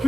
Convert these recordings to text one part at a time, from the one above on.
ये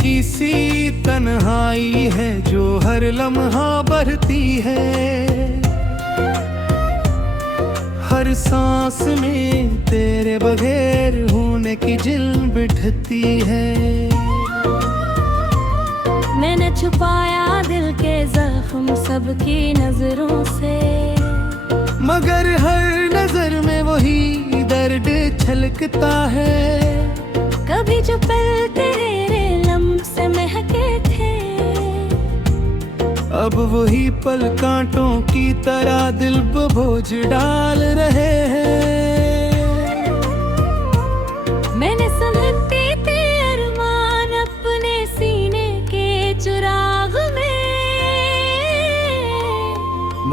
किसी तन्हाई है जो हर लम्हा बढ़ती है, हर सांस में तेरे बगैर होने की जिल बिठती है। मैंने छुपाया दिल के जख्म सबकी नजरों से, मगर हर नजर में वही दर्द छलकता है। कभी जो पल तेरे लम्ब से महके थे, अब वही पल कांटों की तरह दिल पे बोझ डाल रहे हैं। मैंने समेटे थे अरमान अपने सीने के चिराग में,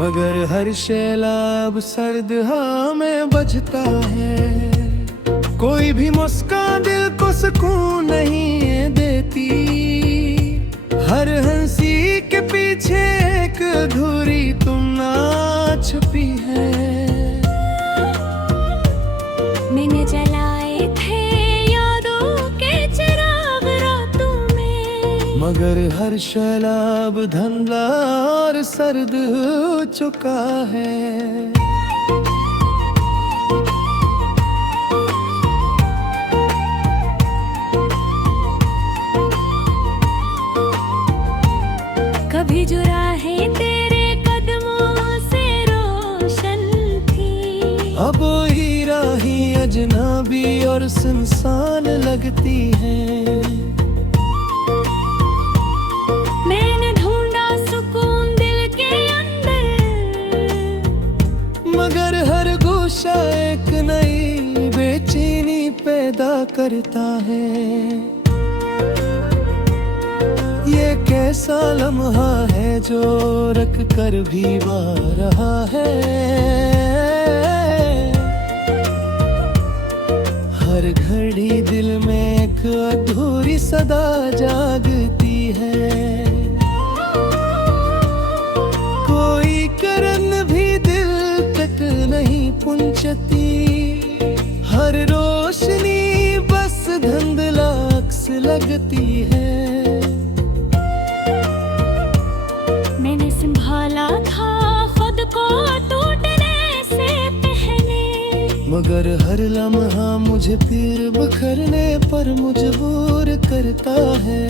मगर हर शैलाब सर्द हवा में बजता है। कोई भी मुस्कान दिल को सुकून नहीं देती, हर हंसी के पीछे एक अधूरी तुम ना छुपी है। मैंने जलाए थे यादों के चिराग रातों में, मगर हर शैलाब धुंधला और सर्द हो चुका है। कभी जो राहें तेरे कदमों से रोशन थी, अब वही राहें अजनबी और सुनसान लगती हैं। मैंने ढूंढा सुकून दिल के अंदर, मगर हर गोशा एक नई बेचैनी पैदा करता है। ये कैसा लम्हा है जो रख कर भी वाह रहा है। हर घड़ी दिल में एक अधूरी सदा जागती है। कोई करन भी दिल तक नहीं पहुंचती, हर रोशनी बस धुंधला अक्स लगती है। मैंने संभाला था खुद को टूटने से पहले, मगर हर लम्हा मुझे फिर बिखरने पर मजबूर करता है।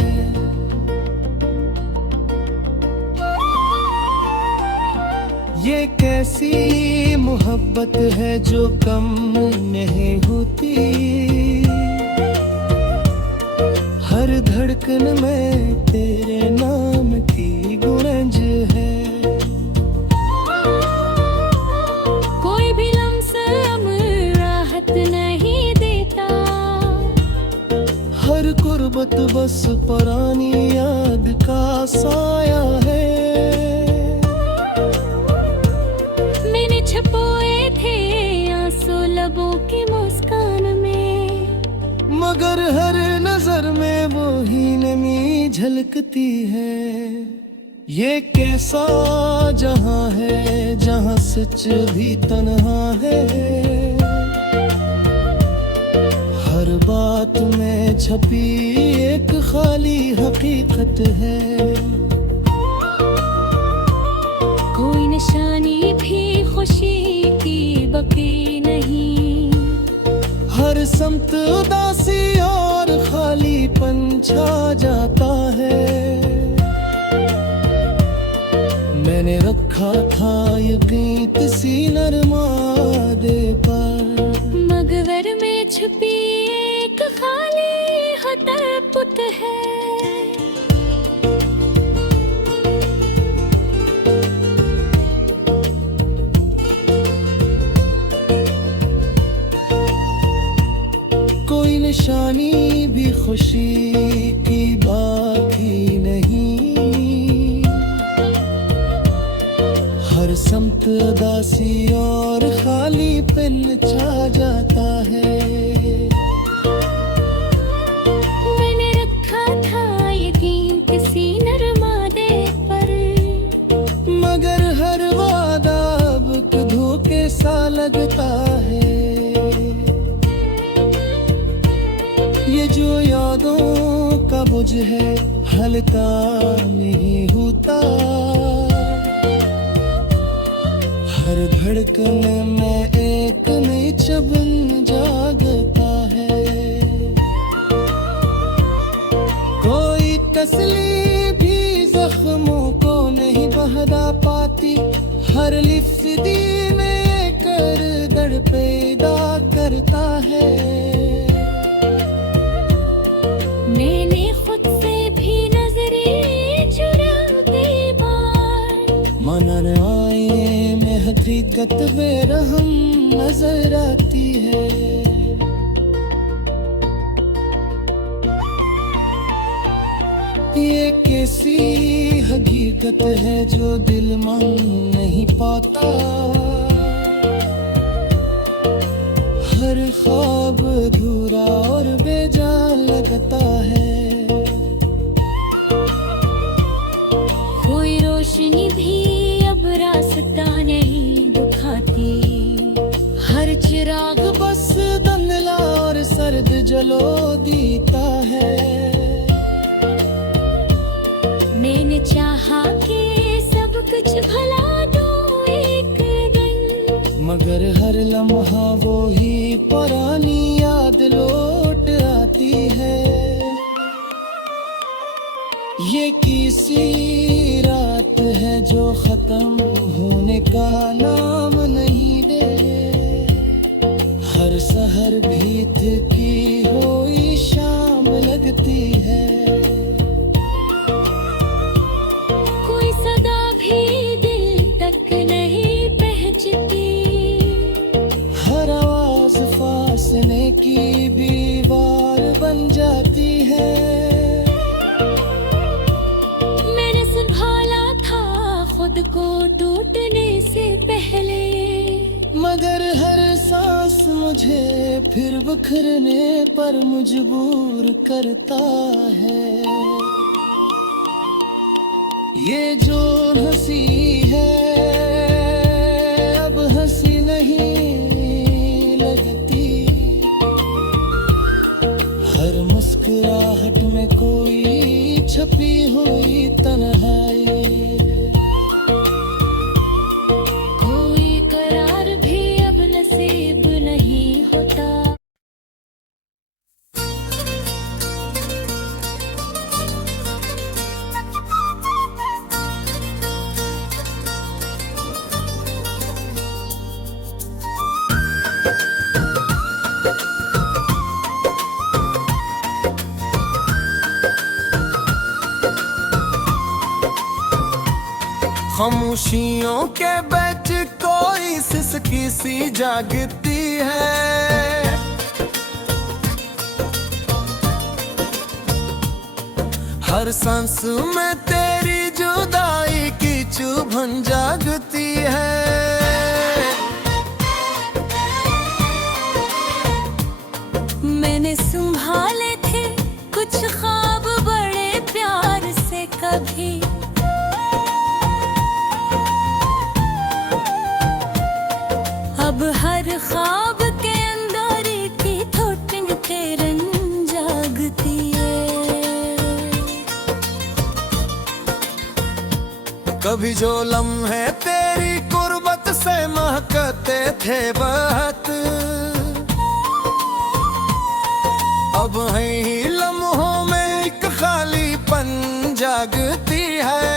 ये कैसी मोहब्बत है जो कम नहीं होती, हर धड़कन में तेरे नाम की गूंज है। कोई भी लम्स अब राहत नहीं देता, हर कुर्बत बस पुरानी याद का साया है। मैंने छुपाए थे आंसू लबों की मुस्कान में, मगर हर नजर में वो ही नमी झलकती है। ये कैसा जहां है जहां सच भी तन्हा है। हर बात में छपी एक खाली हकीकत है। कोई निशानी भी खुशी की बकी नहीं, हर समत उदासी और खालीपन छा जाता है। मैंने रखा था ये गीत सी नरमादे पर, मगर में छुपी एक खाली हतपुत है। कोई निशानी भी खुशी की बाकी नहीं, हर समत उदासी और खालीपन छा जाता है। जो यादों का बोझ है हल्का नहीं होता। हर धड़कन में एक नई चुभन जागता है। कोई तसली भी जख्मों को नहीं बहला पाती। हर लिफ्ती में कर दर्द पैदा करता है। मैंने खुद से भी नजरें चुरा दी बार। मनन आईने में हकीकत बेरहम नजर आती है। ये कैसी हकीकत है जो दिल मान नहीं पाता। हर ख्वाब अधूरा और बेजान लगता है। कोई रोशनी भी अब रास्ता नहीं दिखाती। हर चिराग बस धुंधला और सर्द जलो देता है। मैंने चाहा कि सब कुछ भला दो एक दिन, मगर हर लम्हा वो ही पुरानी याद लौट आती है। ये किसी रात है जो खत्म होने का नाम नहीं दे। हर सहर भीत की हुई शाम लगती है। कोई सदा भी दिल तक नहीं पहुंचती। हर आवाज फासले की दीवार बन जाती है। मैंने संभाला था खुद को टूटने से पहले, मगर हर सांस मुझे फिर बिखरने पर मजबूर करता है। ये जो हंसी है अब हंसी नहीं लगती। हर मुस्कुराहट में कोई छपी हुई तन्हाई। कोई करार भी अब नसीब नहीं होता। खामोशियों के बीच कोई सिसकी सी जागती है। हर सांस में तेरी जुदाई की चुभन जागती है। मैंने संभाले थे कुछ ख्वाब बड़े प्यार से कभी। अब हर ख्वाब के अंदर की थोटन तेरन जागती है। कभी जो लम्हे तेरी कुर्बत से महकते थे बहुत, अब है ही लम्हों में एक खालीपन जागती है।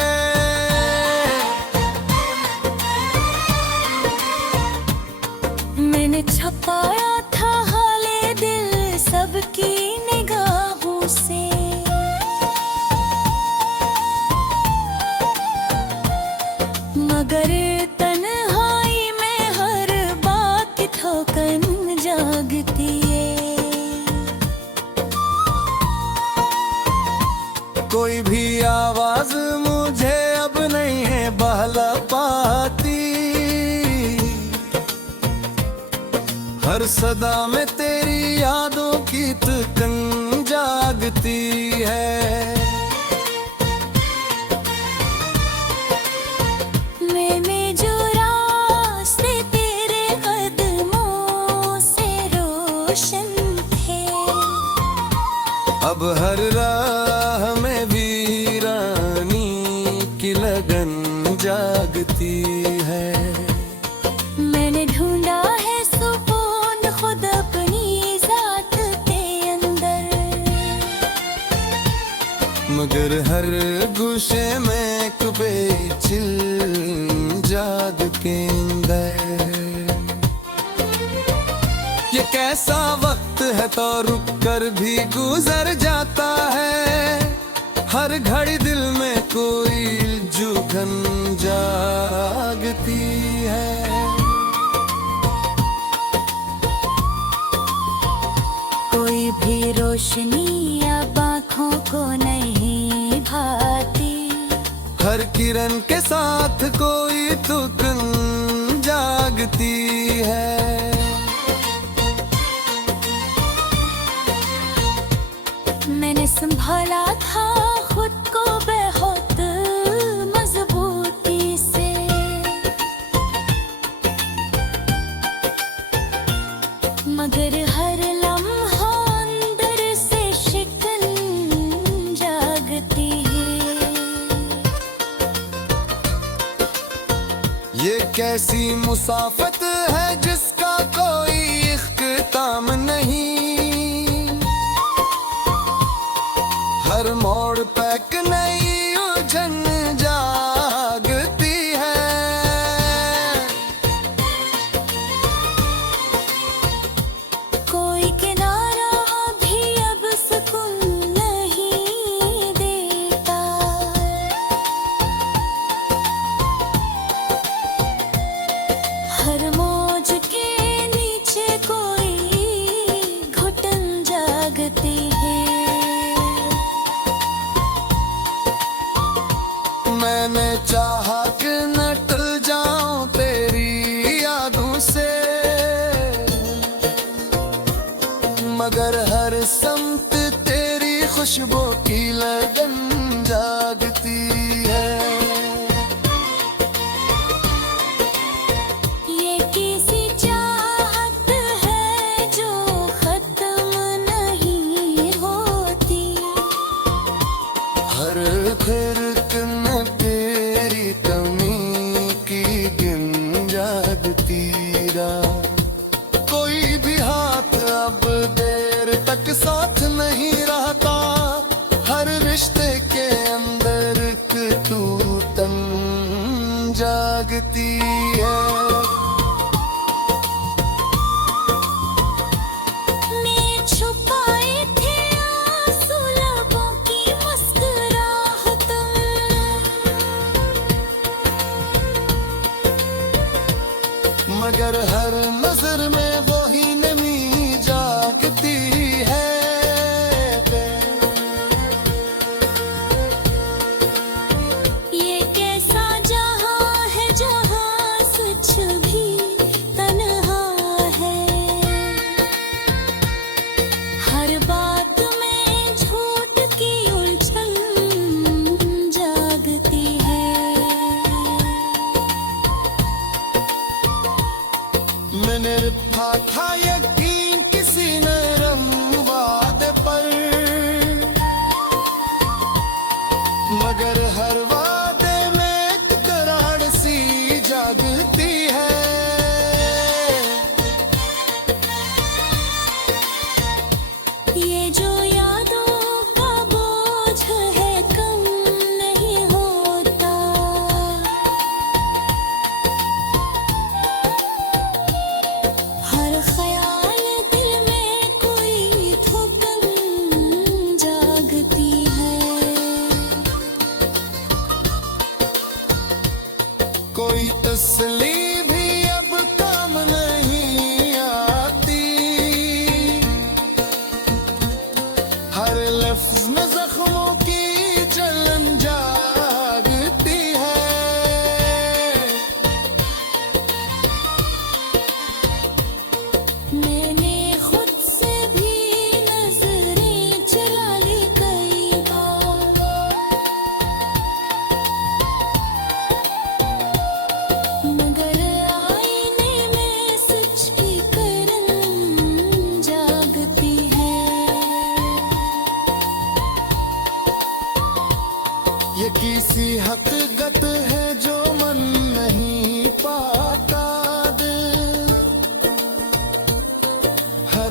मैंने छपाया था हाले दिल सबकी निगाहों से। मगर तन्हाई में हर बात ठोकन जागती है। कोई भी आवाज मुझे अब नहीं है बहला पाती। हर सदा में तेरी यादों की थकन जागती है। मैंने जो रास्ते तेरे कदमों से रोशन थे, अब हर राह में वीरानी की लगन जागती है। मैंने ढूंढा है सुकून खुद अपनी जात के अंदर, मगर हर गुस्से में कुबे चिल जाग के अंदर। ये कैसा वक्त है तो रुक कर भी गुजर जाता है, हर घड़ी दिल में कोई जुगन जागती है। कोई भी रोशनी अब आँखों को नहीं भाती, हर किरण के साथ कोई तुकन जागती है। मैंने संभाला था खुद को बहुत मजबूती से, मगर हर लम्हा अंदर से शिकन जागती है। ये कैसी मुसाफत है जिसका कोई इख्तिताम नहीं, हर मोड़ पे एक नई उलझन जागती है। कोई किनारा भी अब सुकून नहीं देता, हर मौज के नीचे कोई घुटन जागती है। मैंने चाहा कि न टल जाऊं तेरी यादों से, मगर हर समत तेरी खुशबू की लगन जागती है। ये किसी चाहत है जो खत्म नहीं होती, हर फिरकन तेरी कमी की गिन जागती रात। कोई भी हाथ अब देर तक साथ नहीं रहता, हर रिश्ते के अंदर एक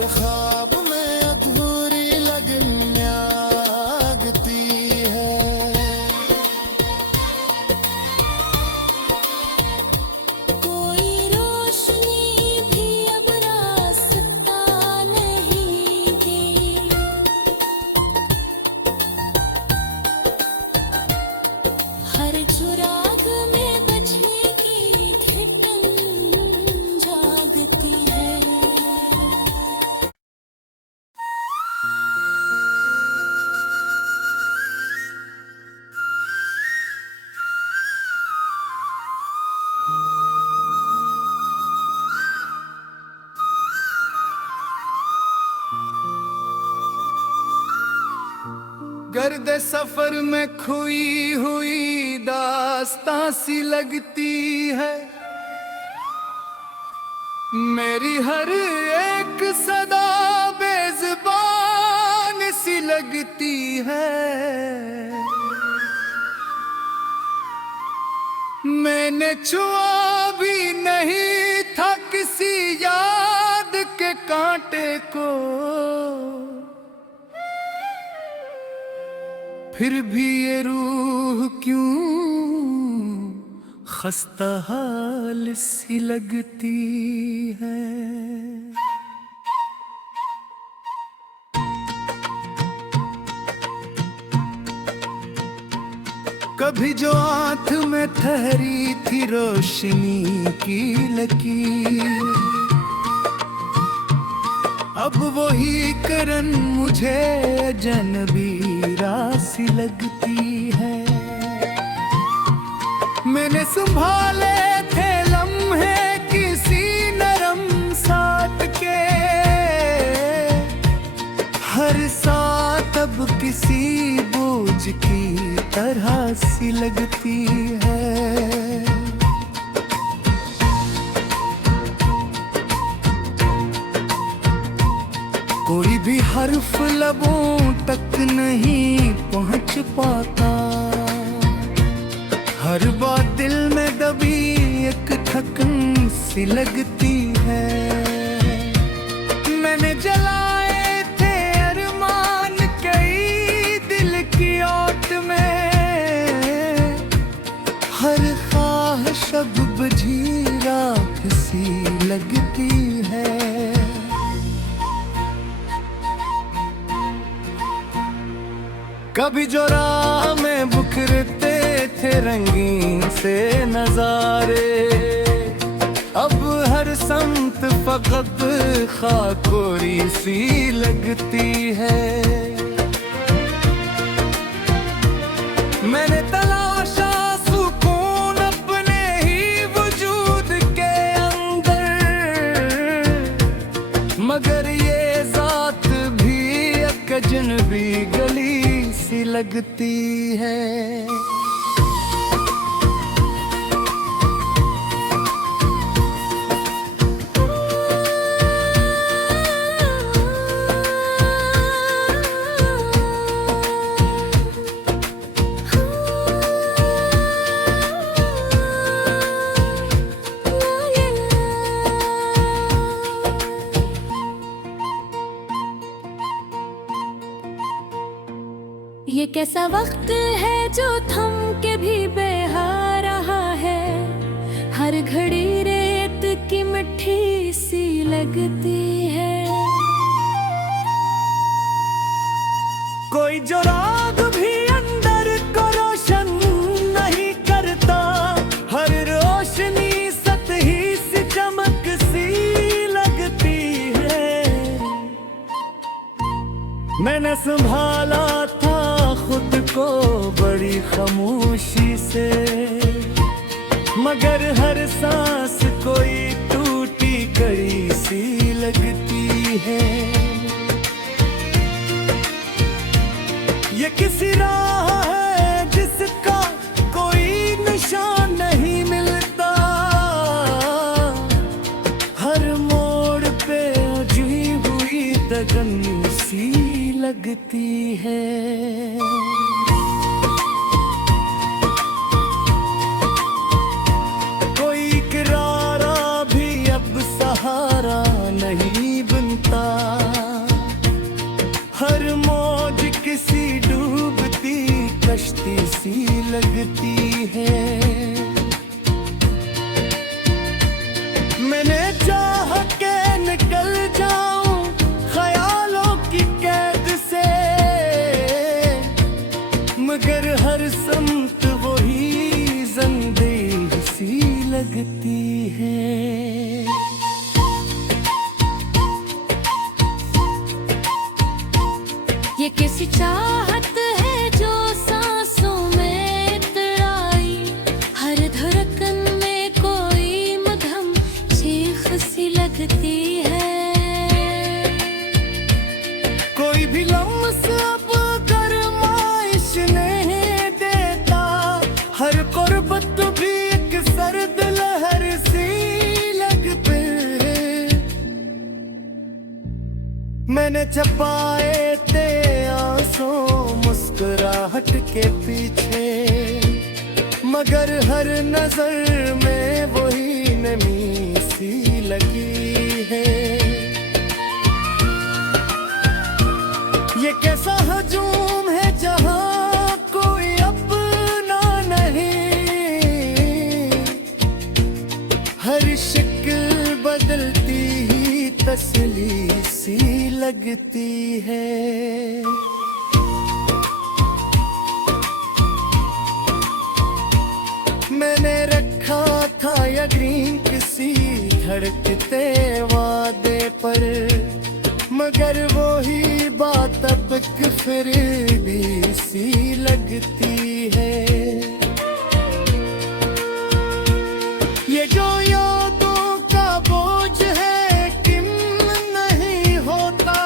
हर ख्वाब में अधूरी लगन जागती है। कोई रोशनी भी अब रास्ता नहीं दी, हर चुराग में बजने की घटन जागती है। गर्द सफर में खोई हुई दास्तां सी लगती है। मेरी हर एक सदा बेज़बान सी लगती है। मैंने छुआ भी नहीं था किसी याद के कांटे को, फिर भी ये रूह क्यों खस्ता हाल सी लगती है। कभी जो आंख में ठहरी थी रोशनी की लकीर, अब वही करन मुझे अजनबी रासी लगती है। मैंने संभाले थे लम्हे किसी नरम साथ के, हर साथ अब किसी बोझ की तरह सी लगती है। कोई भी हर्फ लबों तक नहीं पहुंच पाता, हर बात दिल में दबी एक थकन सी लगती है। मैंने जलाए थे अरमान कई दिल की ओट में, हर ख्वाहिश अब बुझी राख सी लगती है। कभी जो राह में बिखरते थे रंगीन से नजारे, अब हर संत फकत खाकोरी सी लगती है। मैंने तलाशा सुकून अपने ही वजूद के अंदर, मगर ये जात भी एक अजनबी गली सी लगती है। ये कैसा वक्त है जो थम के भी बहा रहा है, हर घड़ी रेत की मिट्टी सी लगती है। कोई जो राग भी अंदर को रोशन नहीं करता, हर रोशनी सतही सी चमक सी लगती है। मैंने संभाला था खुद को बड़ी खामोशी से, मगर हर सांस कोई टूटी कड़ी सी लगती है। ये किसी राह है जिसका कोई निशान नहीं मिलता, हर मोड़ पे उलझी हुई दगन सी लगती है। कोई किरारा भी अब सहारा नहीं बनता, लगती है। मैंने चाह के निकल जाऊं ख्यालों की कैद से, मगर हर समत वही जंजीर सी लगती है। ये कैसी चाहत है जो सांसों में तड़ाई, हर धड़कन में कोई मधम चीख सी लगती है। कोई भी लम्स अब गरमाइश नहीं देता, हर कुर्बत भी एक सर्द लहर सी लगती है। मैंने छपाए थे आंसू मुस्कुराहट के पीछे, मगर हर नजर में वही नमी सी लगी है। ये कैसा हजूम है जहां कोई अपना नहीं, हर शक्ल बदलती ही तसली सी लगती है। मैंने रखा था यकीन किसी धड़कते वादे पर, मगर वो ही बात अब फिर भी सी लगती है। ये जो यादों का बोझ है किम नहीं होता,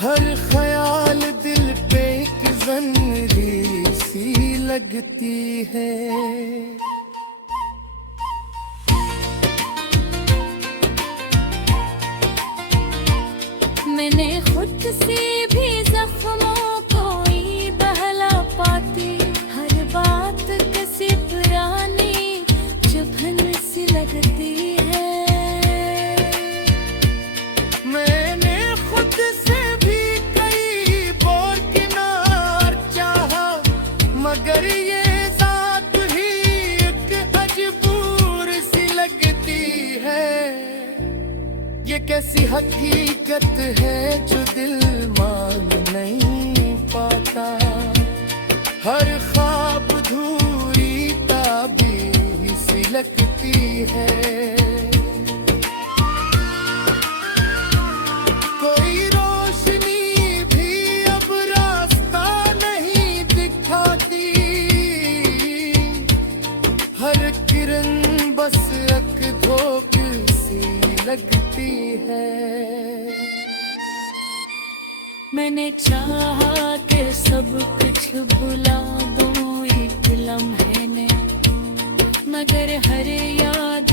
हर ख्याल दिल पे एक जंजीर सी लगती है। मैंने खुद से भी जख्मों को ही बहला पाती, हर बात किसी पुरानी चुभन सी लगती है। मैंने खुद से भी कई बार किनार चाहा, मगर ये जात ही एक मजबूर सी लगती है। ये कैसी हकीकत है जो दिल मान नहीं पाता, हर ख्वाब धूरी ताबीर सी लगती है। कोई रोशनी भी अब रास्ता नहीं दिखाती, हर किरण बस एक धोखे सी लगती है। मैंने चाहा कि सब कुछ भुला दूं एक लम्हे में, मगर हर याद